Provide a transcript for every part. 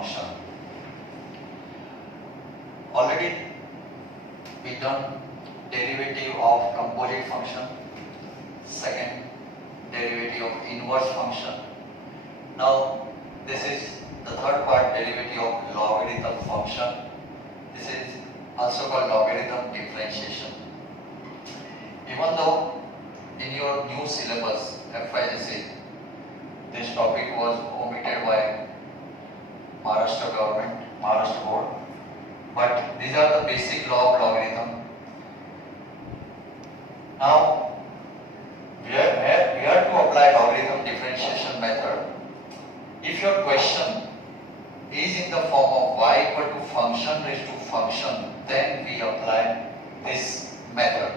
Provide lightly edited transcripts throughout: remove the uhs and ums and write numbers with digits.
function. Already we done derivative of composite function, second derivative of inverse function. Now this is the third part, derivative of logarithm function. This is also called logarithm differentiation. Even though in your new syllabus FYGC this topic was omitted by Maharashtra government, Maharashtra board, but these are the basic law of logarithm. Now we are to apply logarithm differentiation method. If your question is in the form of y equal to function raised to function, then we apply this method.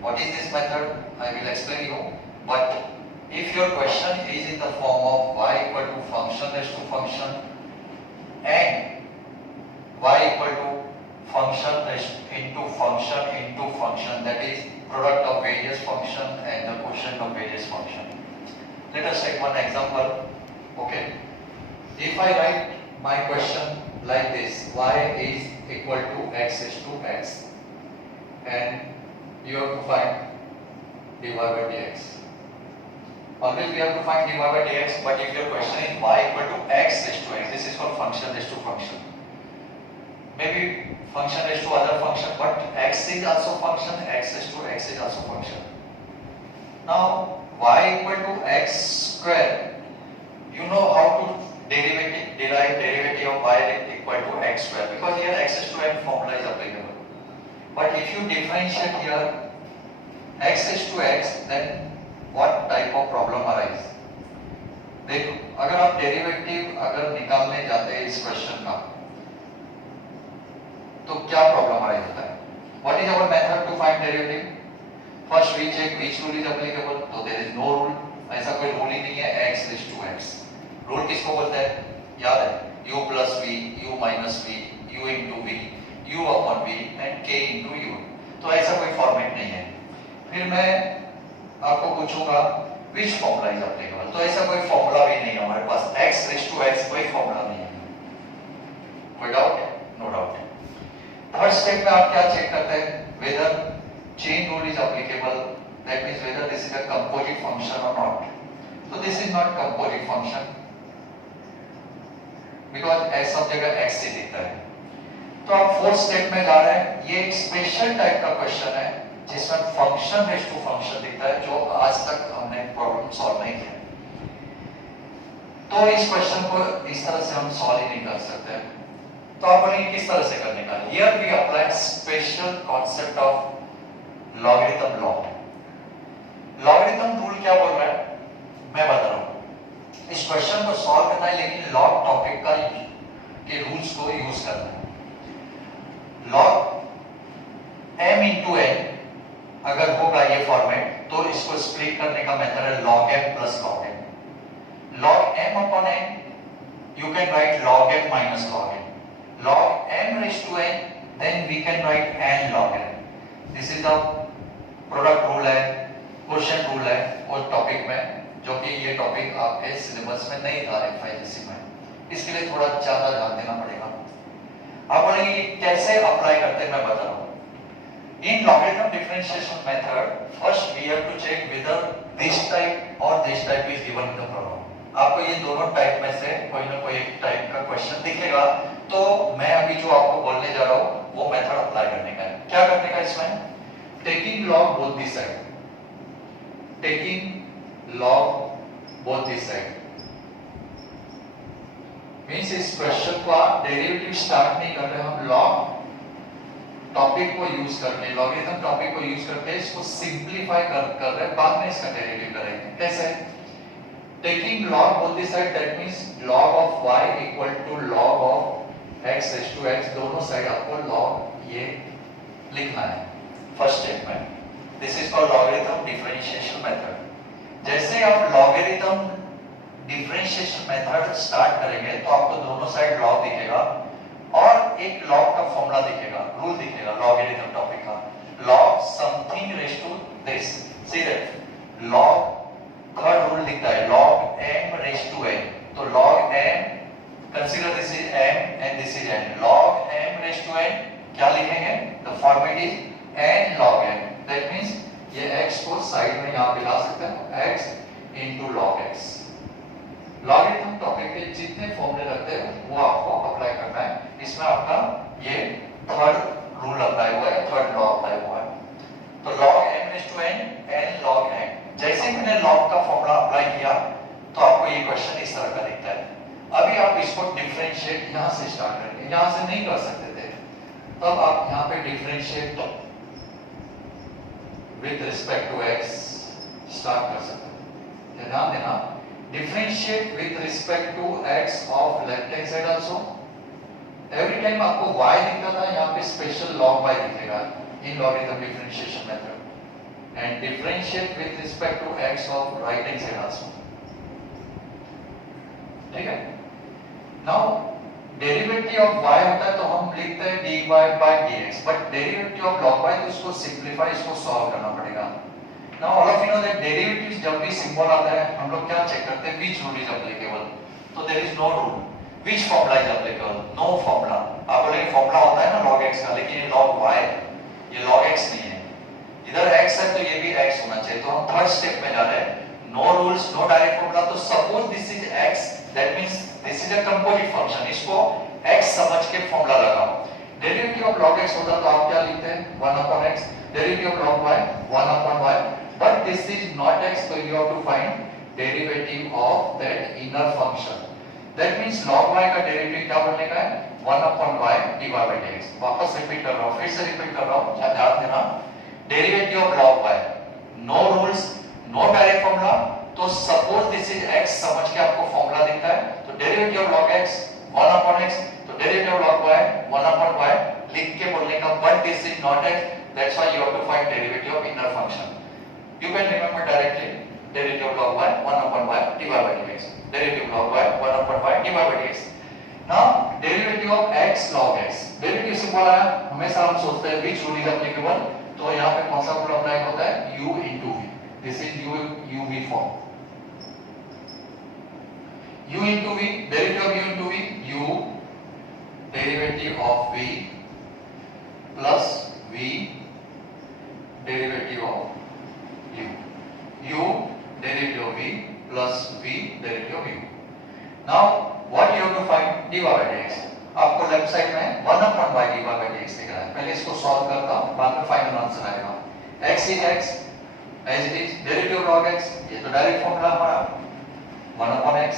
What is this method? I will explain you. But if your question is in the form of y equal to function raised to function and y equal to function raised into function, that is product of various function and the quotient of various function. Let us take one example. Okay. If I write my question like this, y is equal to x raised to x, and you have to find dy by dx. Always we have to find dy by dx, but if your question is y equal to x raised to x, this is called function raised to function. Maybe function raised to other function, but x is also function, x raised to x is also function. Now y equal to x square, you know how to derive derivative of y equal to x square, because here x raised to n formula is applicable. But if you differentiate here x raised to x, then what type of problem arise? देखो, अगर आप derivative अगर निकालने जाते हैं इस question का, तो क्या प्रॉब्लम अराइज होता है? What is our method to find derivative? First we check which rule is applicable. तो there is no rule. ऐसा कोई रूल ही नहीं है x raised to x. Rule किसको बोलते हैं? याद है? u plus v, u minus v, u into v, u upon v and k into u. तो ऐसा कोई फॉर्मेट नहीं है. फिर मैं आपको पूछूंगा which formula is applicable. तो ऐसा कोई फॉर्मूला भी नहीं है हमारे पास. x raised to x कोई फॉर्मूला नहीं है. कोई doubt? No doubt. Third step में आप क्या चेक करते हैं? whether chain rule is applicable, that means whether this is a composite function or not. So this is not composite function because x सब जगह x ही दिखता है. तो आप फोर्थ स्टेप में जा रहे हैं. ये एक स्पेशल टाइप का क्वेश्चन है जिसमें फंक्शन रेज टू फंक्शन दिखता है, जो आज तक हमने प्रॉब्लम सॉल्व नहीं किया. तो इस क्वेश्चन को इस तरह से हम सॉल्व ही नहीं कर सकते. तो आप बोलेंगे किस तरह से करने का? Here we apply special concept of logarithm law. Logarithm rule क्या बोल रहा है मैं बता रहा हूं. इस क्वेश्चन को सॉल्व करना है, लेकिन लॉग टॉपिक का के रूल्स को यूज करना है. लॉग m इंटू n अगर होगा ये फॉर्मेट, तो इसको स्प्लिट करने का मेथड है log m plus log n. log m upon n you can write log m minus log n. log m raised to n, then we can write n log n. This is the product rule है, quotient rule है उस topic में, जो कि ये topic आपके syllabus में नहीं था FYGC में. इसके लिए थोड़ा ज्यादा ध्यान देना पड़ेगा. आप बोलेंगे कि कैसे अप्लाई करते हैं, मैं बता रहा हूँ. In logarithm differentiation method, first we have to check whether this type or this type is given in the problem. आपको ये दोनों टाइप में से कोई ना कोई एक टाइप का क्वेश्चन दिखेगा, तो मैं अभी जो आपको बोलने जा रहा हूँ वो मेथड अप्लाई करने का है. क्या करने का इसमें? Taking log both this side. Taking log both this side means इस क्वेश्चन का डेरिवेटिव स्टार्ट नहीं कर रहे हम, लॉग टॉपिक को यूज करके, लॉगरिथम टॉपिक को यूज करके इसको सिंपलीफाई कर रहे हैं, बाद में इसका डेरिवेटिव करेंगे. कैसे? Taking log both this side, that means log of y equal to log of x raised to x. दोनों साइड आपको log ये लिखना है फर्स्ट स्टेप में. This is called logarithm differentiation method. जैसे आप लॉगरिथम डिफरेंशिएशन मेथड स्टार्ट करेंगे तो आपको दोनों साइड log दिखेगा और एक log का फॉर्मूला दिखेगा, रूल दिखेगा लॉगरिथम टॉपिक का. log something raise to this. See that log third rule दिखता है log m raise to n. तो log m consider this is m and this is n, log m raise to n क्या लिखेंगे, the format is n log m, that means ये x को side में यहां पे ला सकते हैं, x into log x। Logarithm topic के जितने फॉर्मूले रहते हैं वो आपको अप्लाई करना है, इसमें आपका ये थर्ड रूल अप्लाई हुआ है, थर्ड लॉ अप्लाई हुआ है। तो log m raise to n, n log n, जैसे ही मैंने log का फॉर्मूला अप्लाई किया तो आपको ये क्वेश्चन इस तरह का दिखता है। अभी आप इसको डिफरेंशिएट यहां से स्टार्ट करेंगे, यहां से नहीं कर सकते थे, तब आप यहां पे differentiate with respect to x start कर सकते हैं। ध्यान देना, differentiate with respect to x of left hand side also. Every time आपको y दिखता था, यहां पे स्पेशल log y दिखेगा in logarithm differentiation method, and differentiate with respect to x of right hand side also. ठीक है, now derivative of y होता है तो हम लिखते हैं dy by dx, but derivative of log y तो इसको सिंपलीफाई, इसको सॉल्व करना पड़ेगा। Now all of you know that derivatives जब भी सिंबल आता है हम लोग क्या चेक करते हैं, व्हिच रूल इज एप्लीकेबल, तो there is no rule, which formula is applicable, no formula. आप बोलेंगे फॉर्मूला होता है ना log x का, लेकिन ये log y, ये log x नहीं है, इधर x है तो ये भी x होना चाहिए। तो हम थर्ड स्टेप में जा रहे हैं, no rules, no direct formula. तो suppose this is x, that means this is a composite function, इसको x समझ के फॉर्मूला लगाओ। डेरिवेटिव ऑफ log x होता तो आप क्या लिखते हैं, 1 upon x, derivative of log y 1 upon y, but this is not x, so you have to find derivative of that inner function, that means log y का derivative क्या बनेगा, 1 upon y divided by dx। वापस repeat कर रहा हूं, फिर से repeat कर रहा हूं, ध्यान देना, derivative of log y, no rules, no direct formula. तो सपोज दिस इज x समझ के आपको फॉर्मूला दिखता है, तो derivative of log x 1 upon x, तो derivative of log y 1 upon y लिख के बोलने का, but this is not x, that's why you have to find derivative of inner function। You can remember directly derivative of log y 1 upon y divided by dx, derivative of log y 1 upon y divided by dx। Now derivative of x log x, derivative symbol आया, हमेशा हम सोचते हैं which rule is applicable, तो यहाँ पे कौन सा रूल अप्लाई होता है, u into v, this is uv form, u into v, derivative of u into v, u derivative of v plus v derivative of u, u derivative of v plus v derivative of u। Now what you have to find, dy by dx। आपको left side में 1 upon y dy by dx दिख रहा है, पहले इसको solve करता हूं, बाद में फाइनल आंसर आएगा। x is x as it is, derivative of log x, ये तो डायरेक्ट फॉर्मूला हमारा 1 upon x,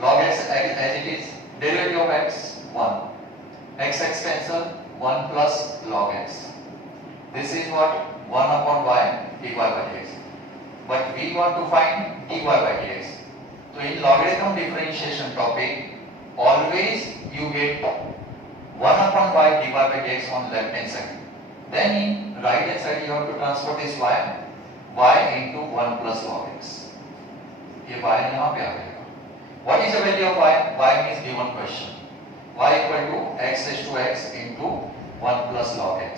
log x as it is, derivative of x 1, x cancel, 1 plus log x, this is what 1 upon y dy by dx, but we want to find dy by dx। तो in logarithm differentiation topic always you get 1 upon y dy by dx on left hand side, then in right hand side you have to transfer this y into 1 plus log x, ये y यहाँ पे आ जाएगा। What is the value of y? Y is given question, y equal to x raised to x into 1 plus log x।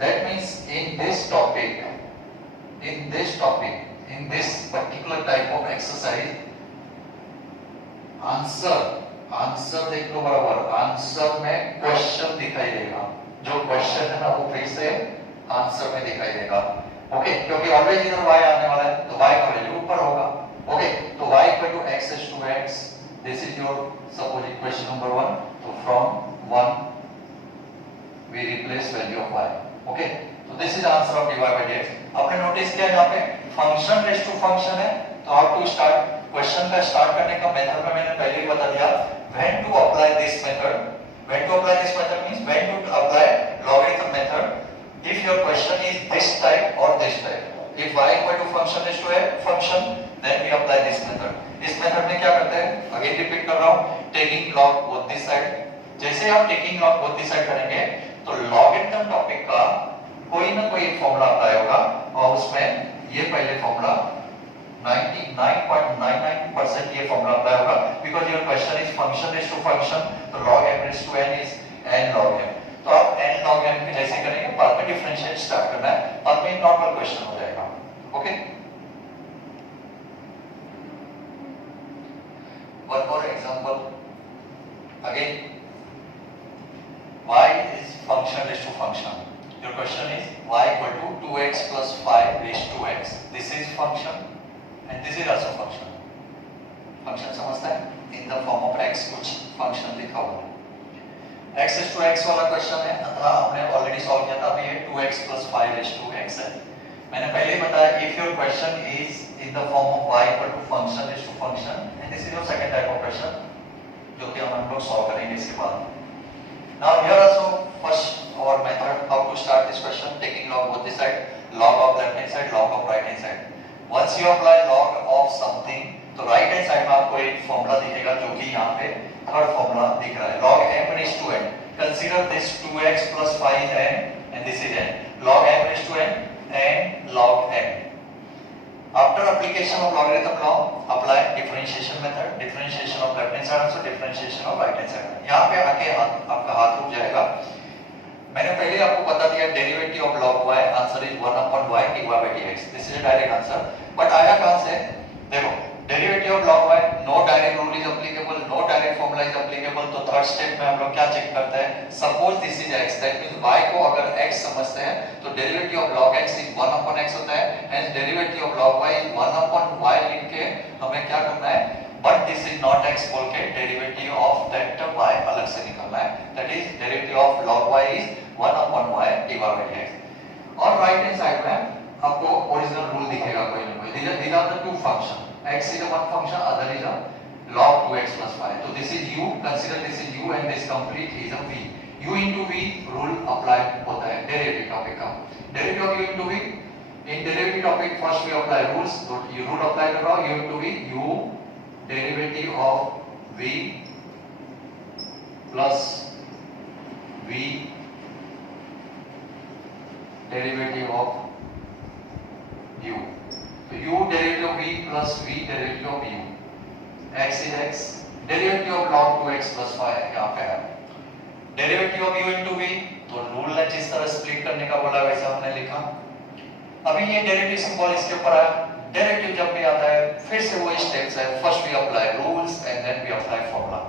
That means in this topic, in this particular type of exercise, answer देख लो बराबर, answer में question दिखाई देगा, जो question है ना वो फिर से आंसर में दिखाई देगा। ओके, क्योंकि ऑलवेज इधर y आने वाला है तो y का वैल्यू ऊपर होगा। ओके, तो y equal to x raised to x, this is your suppose equation number 1। तो from 1 we replace value of y। Okay, तो this is answer of dy by dx। आपने नोटिस किया यहाँ पे फंक्शन रेज टू फंक्शन है, तो how to start, question का start करने का मेथड में मैंने पहले ही बता दिया, when to apply this method, when to apply this method means when to apply logarithm method if your question is this type or this type, if y equal to function raised to a function then we apply this method। इस method में क्या करते हैं, again repeat कर रहा हूं, taking log both this side, जैसे आप taking log both this side करेंगे तो लॉगरिथम टॉपिक का कोई ना कोई फॉर्मूला अप्लाई होगा, और उसमें ये पहले फॉर्मूला 99.99% ये फॉर्मूला अप्लाई होगा, because your question is function raise to function, तो log m raise to n is n log m। तो आप n log m के जैसे करेंगे, बाद में डिफरेंशिएट स्टार्ट करना है, बाद में नॉर्मल क्वेश्चन हो जाएगा। Okay, One more example. Again, y is function raised to function. Your question is y equal to 2x plus 5 raised to x. This is function and this is also function. Function समझता है? In the form of x कुछ function लिखा हुआ है. x is to x वाला question है, अतः हमने ऑलरेडी सॉल्व किया था. अभी ये 2x plus 5 raised to x है. मैंने पहले ही बताया, if your question is in the form of y equal to function raised to function, and this is your second type of question, जो कि हम लोग सॉल्व करेंगे इसके बाद. Now here also first our method how to start this question, taking log both the side, log of left hand side, log of right hand side. Once you apply log of something, तो right hand side में आपको एक formula दिखेगा जो कि यहाँ पे third formula दिख रहा है. log m raised to n. Consider this 2x plus 5 n and this is n. log m raised to n and log n. After application of logarithm law, apply differentiation method. Differentiation of left hand side also, differentiation of right hand side. यहाँ पे आके आपका हाथ रुक जाएगा. मैंने पहले आपको बता दिया derivative of log y answer is 1 upon y dy by dx. This is a direct answer. But आया कहां से? देखो, derivative of log y, no direct rule is applicable, no direct formula is applicable. तो third step में हम लोग क्या check करते हैं? Suppose this is x, that means y को अगर x समझते हैं तो derivative of log x is 1 upon x होता है, and derivative of log y is 1 upon y लिख के हमें क्या करना है? But this is not x बोल के डेरिवेटिव ऑफ दैट y अलग से निकालना है. That is derivative of log y is 1 upon y dy by dx. और राइट हैंड साइड में आपको ओरिजिनल रूल दिखेगा कोई ना कोई. these are the two function. x is a one function, other is a log 2x plus 5. So this is u, consider this is u and this complete is a v. u into v rule apply होता है derivative topic का. Derivative of u into v, in derivative topic first we apply rules. So you rule apply करो, u into v, u derivative of v plus v derivative of u. So u derivative of v plus v derivative of u. x is x. Derivative of log 2x plus 5 यहाँ पे है. Derivative of u into v, तो rule ने जिस तरह split करने का बोला वैसा हमने लिखा. अभी ये डेरिवेटिव सिंबल इसके ऊपर आया. डेरिवेटिव जब भी आता है फिर से वही स्टेप्स है. First we apply rules and then we apply formula.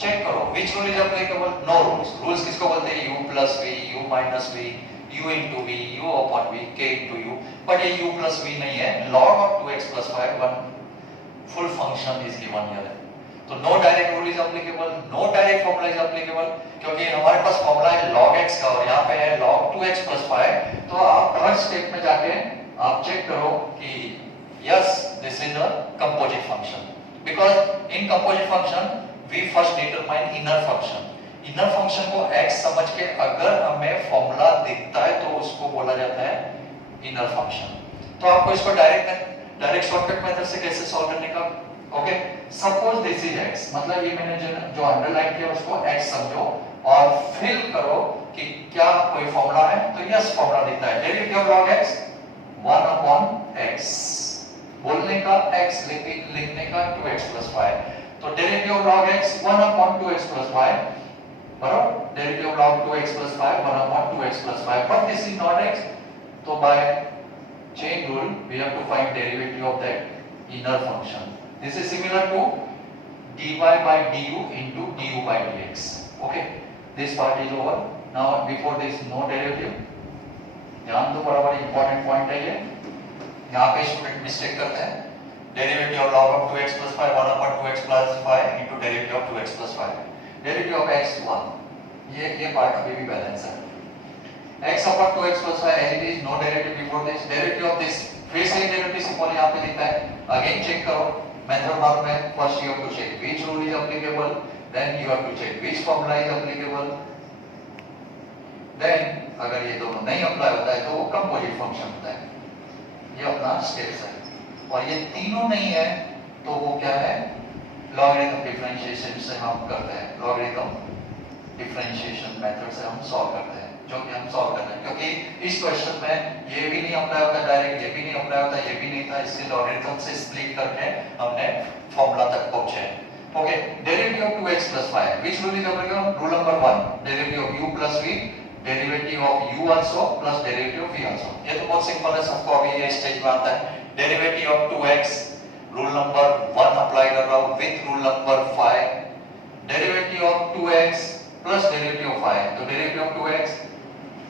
Check करो which rule is applicable. No rules. Rules किसको बोलते हैं? u plus v, u minus v, u into v, u upon v, k into u. But ये u plus v नहीं है. log of 2x plus 5 one full function is given here. तो no direct rule is applicable, no direct formula is applicable, क्योंकि हमारे पास formula है log x का और यहाँ पे है log 2x plus 5. तो आप थर्ड स्टेप में जाके आप चेक करो कि yes this is a composite function, because in composite function we first determine inner function. Inner function को x समझ के अगर हमें फॉर्मूला दिखता है तो उसको बोला जाता है इनर फंक्शन. तो आपको इसको डायरेक्ट शॉर्टकट मेथड से कैसे सॉल्व करने का? Okay, suppose this is x, मतलब ये मैंने जो अंडरलाइन किया उसको x समझो और फिल करो कि क्या कोई फॉर्मूला है. तो यस फॉर्मूला दिखता है. Derivative of log x 1 upon x, बोलने का x लिखने का 2x plus 5. तो derivative of log x 1 upon 2x plus 5, बराबर derivative of log 2x plus 5 1 upon 2x plus 5. but this is not x, तो by chain rule we have to find derivative of that inner function. This is similar to dy by du into du by dx. Okay, this part is over. Now before this no derivative. ध्यान दो, बराबर important point है ये. यहाँ पे student mistake करते हैं. Derivative of log of 2x plus 5 1 upon 2x plus 5 into derivative of 2x plus 5. Derivative of x 1. ये पार्ट अभी भी बैलेंस है. x upon 2x plus 5 as it is, no derivative before this. Derivative of this, फिर से derivative symbol यहाँ पे दिखता है. अगेन चेक करो. मेथड मालूम है. First you have to check which rule is applicable, then you have to check which formula is applicable. Then अगर ये दोनों नहीं अप्लाई होता है तो वो कंपोजिट फंक्शन होता है. ये अपना स्टेप्स है. और ये तीनों नहीं है तो वो क्या है? लॉगरिथम डिफरेंशिएशन से हम करते हैं. लॉगरिथम डिफरेंशिएशन मेथड से हम सॉल्व करते हैं, जो कि हम सॉल्व करते हैं. क्योंकि इस क्वेश्चन में ये भी नहीं अप्लाई होता डायरेक्ट, ये भी नहीं अप्लाई होता, ये भी नहीं था, इसलिए लॉगरिथम से स्प्लिट करके हमने फॉर्मूला तक पहुंचे. Okay, derivative of 2x plus 5, which rule is applicable? Rule number 1, derivative of u plus v, derivative of u also plus derivative of v also. ये तो बहुत सिंपल है, सबको अभी ये स्टेज में आता है. Derivative of 2x, rule number 1 apply कर रहा हूं with rule rule number 5, derivative of 2x plus derivative of 5. So derivative of 2x,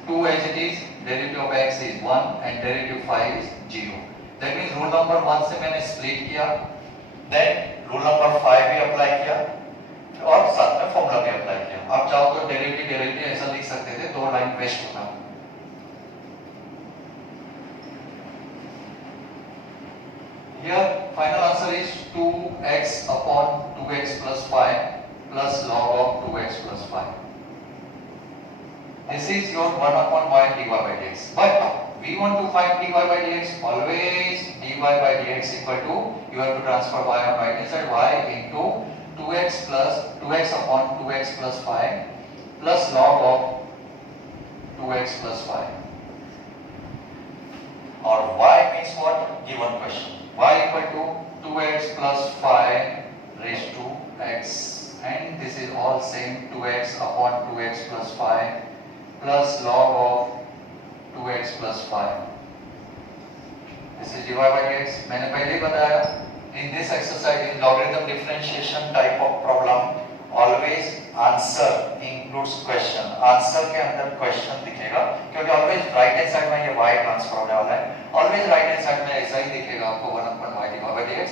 2 as it is, derivative of x is 1 and derivative of 5 is 0. That means rule number 1 से मैंने split किया, then rule number 5 भी apply किया और साथ में formula भी apply किया. आप चाहो तो डेरिवेटिव ऐसा लिख सकते थे, दो लाइन वेस्ट होता. Here final answer is 2x upon 2x plus 5 plus log of 2x plus 5. This is your 1 upon y dy by dx. But we want to find dy by dx. Always dy by dx equal to, you have to transfer y on right hand side, y into 2x plus 2x upon 2x plus 5 plus log of 2x plus 5. Or y means what? Given question. Y equal to 2x plus 5 raised to x, and this is all same 2x upon 2x plus 5 plus log of 2x plus 5. This is dy by dx. मैंने पहले ही बताया, in this exercise in logarithm differentiation type of problem, always answer includes question. Answer के अंदर question दिखेगा, क्योंकि always right hand side में ये y transfer होने वाला है. Always right hand side में ऐसा ही दिखेगा आपको 1 upon y dy by dx.